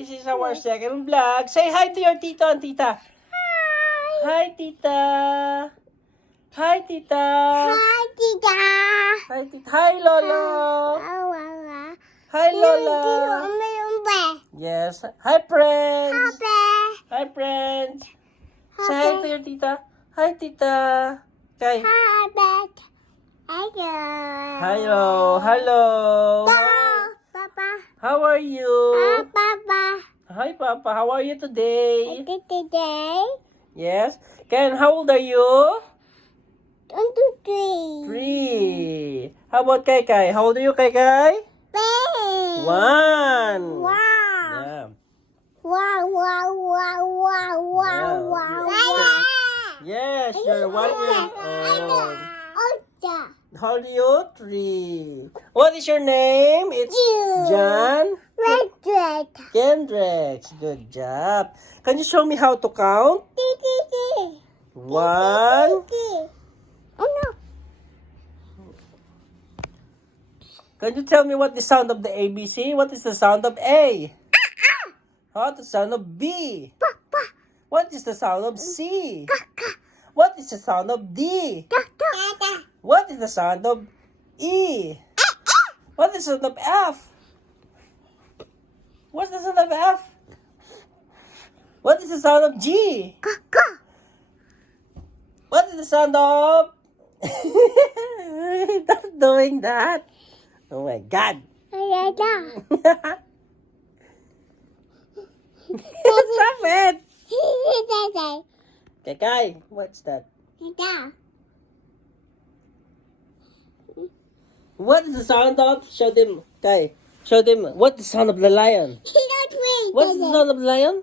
This is our second vlog. Say hi to your tito and tita. Hi, tita. Hi, tita. Hi, Tita. Hi, tita. Hi, Lolo. Hi, Lola. Yes. Hi, friends. Hi, friends. Say hi to your tita. Hi, tita. Okay. Hello. Hello. Papa. How are you? Papa. Hi, Papa. How are you today? Today, Yes. Ken, how old are you? 23. 3. How about Kai Kai? How old are you, Kai Kai? 1. Wow. Yeah. Wow. Yes, you're 1 year old. How old are you? 3. What is your name? It's John Kendricks. Good job. Can you show me how to count? 1. Oh no. Can you tell me what the sound of the ABC? What is the sound of A? What is the sound of B? What is the sound of C? What is the sound of D? What is the sound of E? What is the sound of F? What's the sound of F? What is the sound of G? What is the sound of... Stop doing that. Oh my God. Stop it. Kai, what's that? What is the sound of? Show them. Kai, show them. What is the sound of the lion? What's the sound of the lion?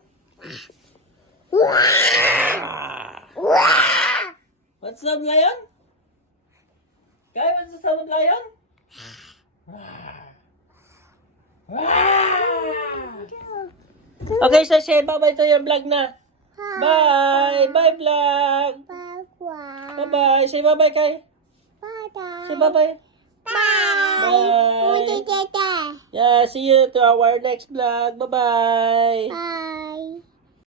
What's the sound of the lion? Kai, what's the sound of the lion? Okay, so say bye-bye to your vlog na. Bye! Bye, vlog! Bye-bye! Say bye-bye, Kai. Say bye-bye. Bye! Yeah, see you to our next vlog. Bye-bye! Bye.